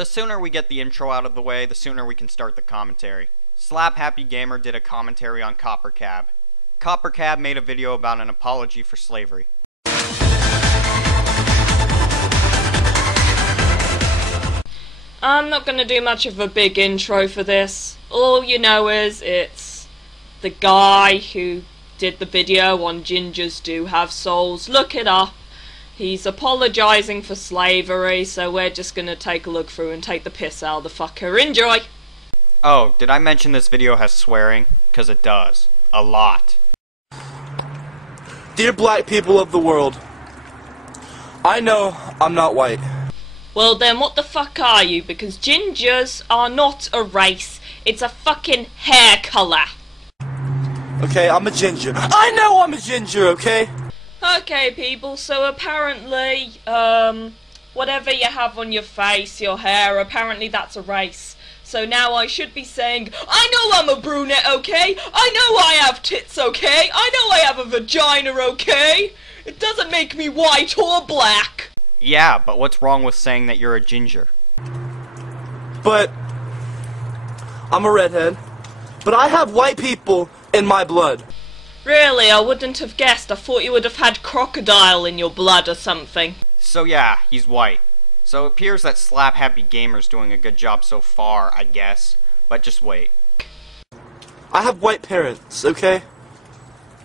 The sooner we get the intro out of the way, the sooner we can start the commentary. Slap Happy Gamer did a commentary on Copper Cab. Copper Cab made a video about an apology for slavery. I'm not gonna do much of a big intro for this. All you know is it's the guy who did the video on Gingers Do Have Souls. Look it up. He's apologising for slavery, so we're just gonna take a look through and take the piss out of the fucker. Enjoy! Oh, did I mention this video has swearing? 'Cause it does. A lot. Dear black people of the world, I know I'm not white. Well then, what the fuck are you? Because gingers are not a race. It's a fucking hair colour. Okay, I'm a ginger. I know I'm a ginger, okay? Okay, people, so apparently, whatever you have on your face, your hair, apparently that's a race. So now I should be saying, I know I'm a brunette, okay? I know I have tits, okay? I know I have a vagina, okay? It doesn't make me white or black. Yeah, but what's wrong with saying that you're a ginger? But I'm a redhead. But I have white people in my blood. Really, I wouldn't have guessed. I thought you would have had crocodile in your blood or something. So yeah, he's white. So it appears that Slap Happy Gamer's doing a good job so far, I guess. But just wait. I have white parents, okay?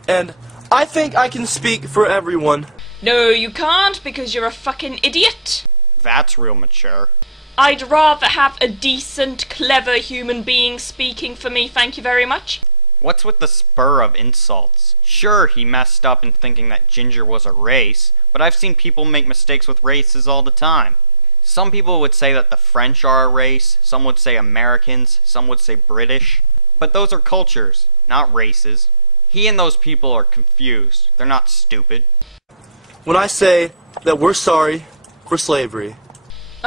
And I think I can speak for everyone. No, you can't, because you're a fucking idiot. That's real mature. I'd rather have a decent, clever human being speaking for me, thank you very much. What's with the spur of insults? Sure, he messed up in thinking that ginger was a race, but I've seen people make mistakes with races all the time. Some people would say that the French are a race, some would say Americans, some would say British. But those are cultures, not races. He and those people are confused. They're not stupid. When I say that we're sorry for slavery.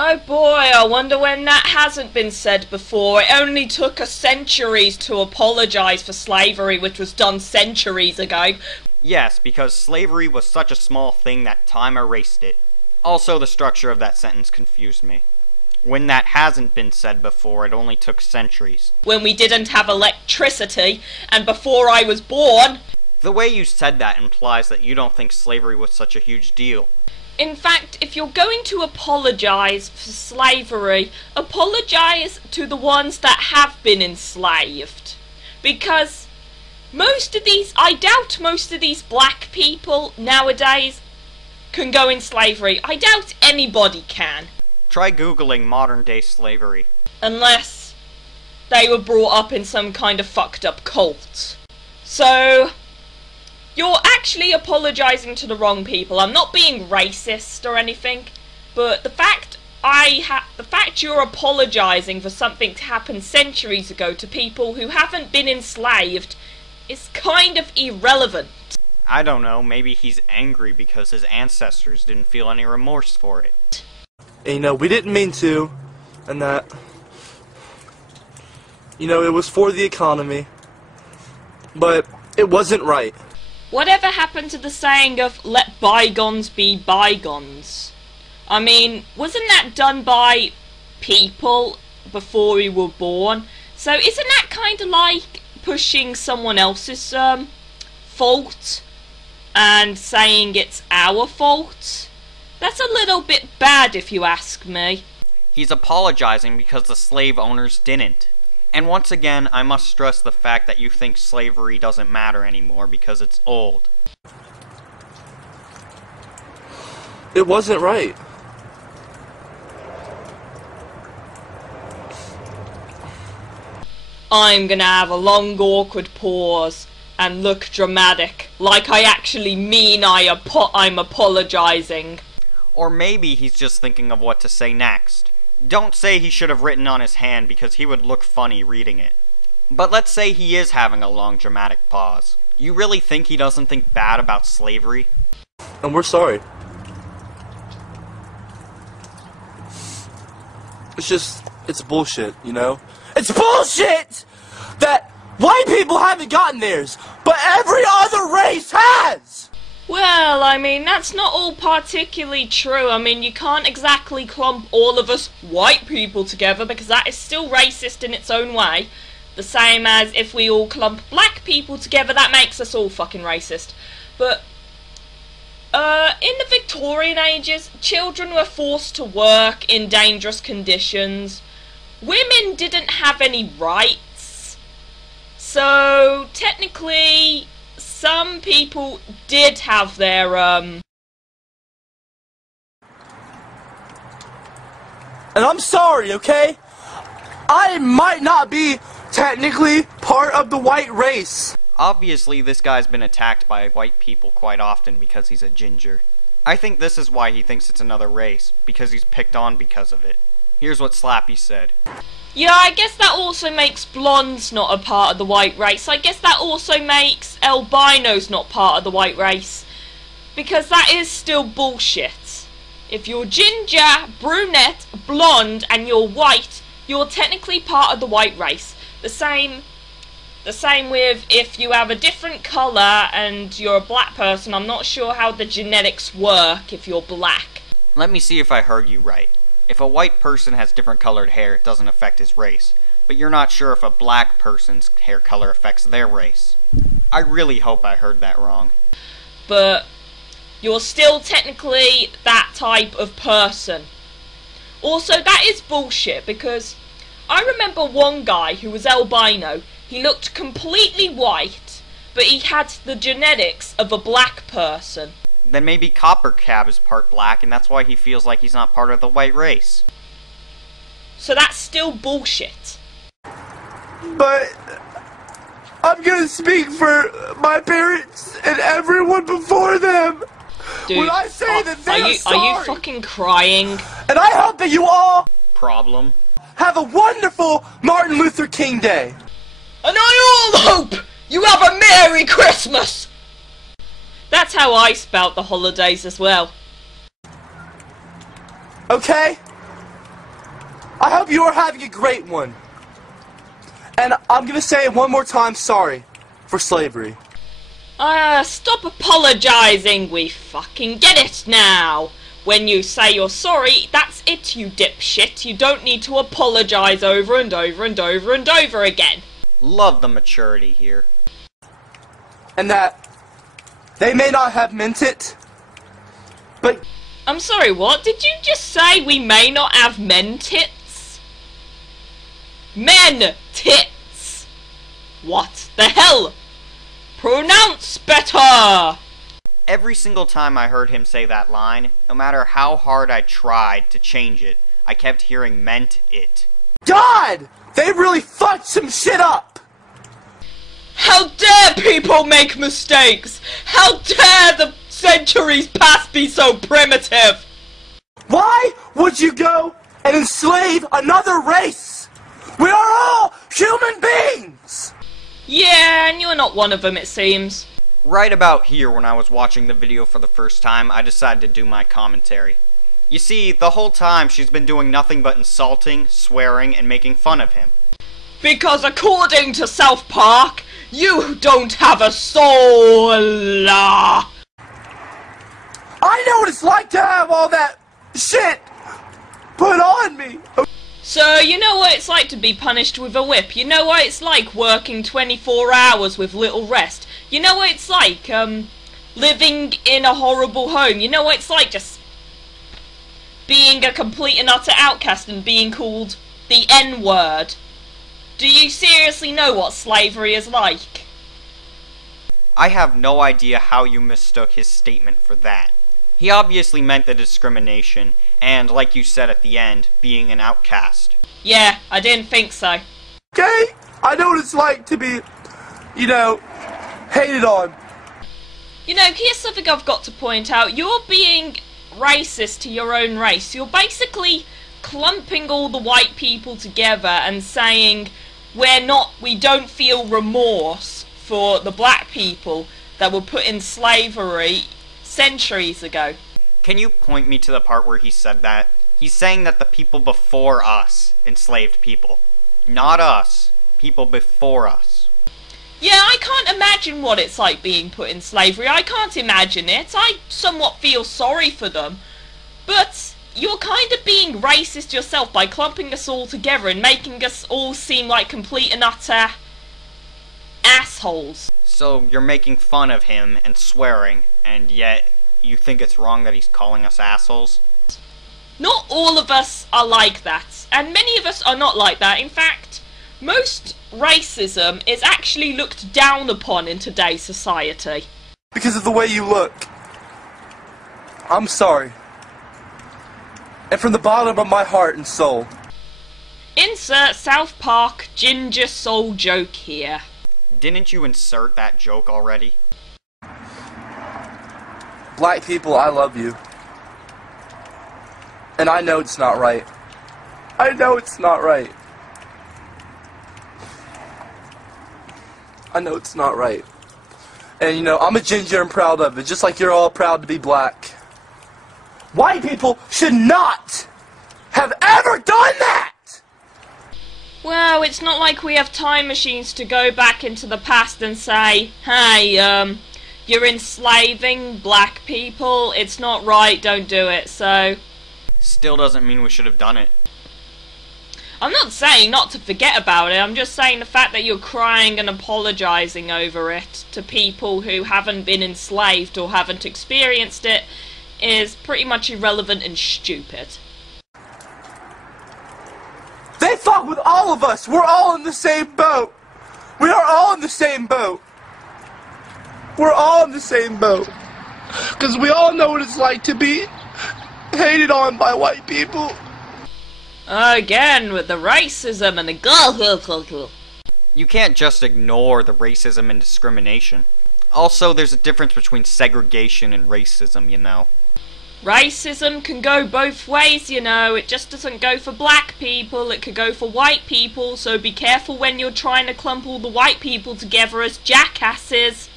Oh boy, I wonder when that hasn't been said before. It only took us centuries to apologise for slavery, which was done centuries ago. Yes, because slavery was such a small thing that time erased it. Also, the structure of that sentence confused me. When that hasn't been said before, it only took centuries. When we didn't have electricity, and before I was born. The way you said that implies that you don't think slavery was such a huge deal. In fact, if you're going to apologise for slavery, apologise to the ones that have been enslaved. Because I doubt most of these black people nowadays can go in slavery. I doubt anybody can. Try googling modern day slavery. Unless they were brought up in some kind of fucked up cult. So you're actually apologising to the wrong people. I'm not being racist or anything, but the fact you're apologising for something that happened centuries ago to people who haven't been enslaved is kind of irrelevant. I don't know, maybe he's angry because his ancestors didn't feel any remorse for it. And, you know, we didn't mean to, and that, you know, it was for the economy, but it wasn't right. Whatever happened to the saying of, let bygones be bygones? I mean, wasn't that done by people before we were born? So isn't that kind of like pushing someone else's fault and saying it's our fault? That's a little bit bad if you ask me. He's apologizing because the slave owners didn't. And once again, I must stress the fact that you think slavery doesn't matter anymore because it's old. It wasn't right. I'm gonna have a long awkward pause and look dramatic, like I actually mean I'm apologising. Or maybe he's just thinking of what to say next. Don't say he should have written on his hand because he would look funny reading it. But let's say he is having a long dramatic pause. You really think he doesn't think bad about slavery? And we're sorry. It's bullshit, you know? It's bullshit that white people haven't gotten theirs, but every other race has! Well, I mean, that's not all particularly true. I mean, you can't exactly clump all of us white people together because that is still racist in its own way. The same as if we all clump black people together, that makes us all fucking racist. But, in the Victorian ages, children were forced to work in dangerous conditions. Women didn't have any rights. So, technically, some people did have their, And I'm sorry, okay? I might not be technically part of the white race. Obviously, this guy's been attacked by white people quite often because he's a ginger. I think this is why he thinks it's another race, because he's picked on because of it. Here's what Slappy said. Yeah, I guess that also makes blondes not a part of the white race. I guess that also makes albinos not part of the white race. Because that is still bullshit. If you're ginger, brunette, blonde, and you're white, you're technically part of the white race. The same with if you have a different colour and you're a black person. I'm not sure how the genetics work if you're black. Let me see if I heard you right. If a white person has different colored hair, it doesn't affect his race. But you're not sure if a black person's hair color affects their race. I really hope I heard that wrong. But you're still technically that type of person. Also, that is bullshit because I remember one guy who was albino. He looked completely white, but he had the genetics of a black person. Then maybe Copper Cab is part black, and that's why he feels like he's not part of the white race. So that's still bullshit. But I'm gonna speak for my parents and everyone before them. Dude, when I say that they're sorry. Are you fucking crying? And I hope that you all Problem? have a wonderful Martin Luther King Day. And I all hope you have a Merry Christmas! That's how I spout the holidays as well. Okay? I hope you are having a great one. And I'm gonna say it one more time, sorry for slavery. Stop apologizing, we fucking get it now. When you say you're sorry, that's it, you dipshit. You don't need to apologize over and over and over and over again. Love the maturity here. And that they may not have meant it, but... I'm sorry, what? Did you just say we may not have men tits? Men tits! What the hell? Pronounce better! Every single time I heard him say that line, no matter how hard I tried to change it, I kept hearing meant it. God! They really fucked some shit up! How dare people make mistakes! How dare the centuries past be so primitive! Why would you go and enslave another race? We are all human beings! Yeah, and you're not one of them, it seems. Right about here, when I was watching the video for the first time, I decided to do my commentary. You see, the whole time she's been doing nothing but insulting, swearing, and making fun of him. Because according to South Park, you don't have a soul! I know what it's like to have all that shit put on me! So, you know what it's like to be punished with a whip. You know what it's like working 24 hours with little rest. You know what it's like, living in a horrible home. You know what it's like just being a complete and utter outcast and being called the N-word. Do you seriously know what slavery is like? I have no idea how you mistook his statement for that. He obviously meant the discrimination, and, like you said at the end, being an outcast. Yeah, I didn't think so. Okay? I know what it's like to be, hated on. You know, here's something I've got to point out. You're being racist to your own race. You're basically clumping all the white people together and saying we don't feel remorse for the black people that were put in slavery centuries ago. Can you point me to the part where he said that? He's saying that the people before us enslaved people. Not us. People before us. Yeah, I can't imagine what it's like being put in slavery. I can't imagine it. I somewhat feel sorry for them. But you're kind of being racist yourself by clumping us all together and making us all seem like complete and utter assholes. So you're making fun of him and swearing, and yet you think it's wrong that he's calling us assholes? Not all of us are like that, and many of us are not like that. In fact, most racism is actually looked down upon in today's society. Because of the way you look. I'm sorry. And from the bottom of my heart and soul. Insert South Park ginger soul joke here. Didn't you insert that joke already? Black people, I love you. And I know it's not right. I know it's not right. I know it's not right. And you know, I'm a ginger and proud of it, just like you're all proud to be black. White people should not have ever done that! Well, it's not like we have time machines to go back into the past and say, hey, you're enslaving black people, it's not right, don't do it, so... Still doesn't mean we should have done it. I'm not saying not to forget about it, I'm just saying the fact that you're crying and apologising over it to people who haven't been enslaved or haven't experienced it is pretty much irrelevant and stupid. They fuck with all of us! We're all in the same boat! We are all in the same boat! We're all in the same boat! Because we all know what it's like to be hated on by white people. Again, with the racism and the You can't just ignore the racism and discrimination. Also, there's a difference between segregation and racism, you know. Racism can go both ways, you know. It just doesn't go for black people, it could go for white people, so be careful when you're trying to clump all the white people together as jackasses.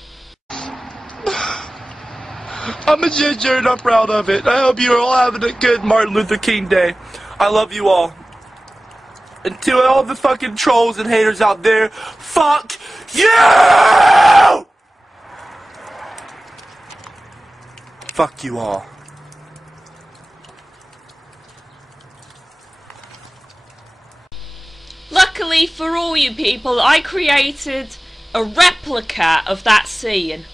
I'm a ginger and I'm proud of it. I hope you're all having a good Martin Luther King Day. I love you all. And to all the fucking trolls and haters out there, fuck you! Fuck you all. Luckily for all you people, I created a replica of that scene.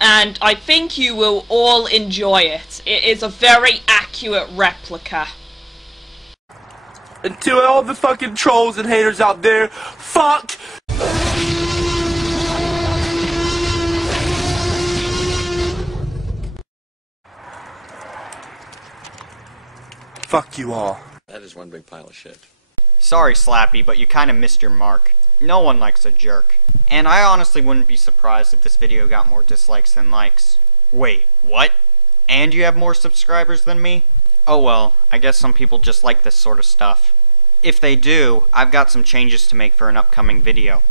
And I think you will all enjoy it. It is a very accurate replica. And to all the fucking trolls and haters out there, fuck! Fuck you all. That is one big pile of shit. Sorry, Slappy, but you kinda missed your mark. No one likes a jerk. And I honestly wouldn't be surprised if this video got more dislikes than likes. Wait, what? And you have more subscribers than me? Oh well, I guess some people just like this sort of stuff. If they do, I've got some changes to make for an upcoming video.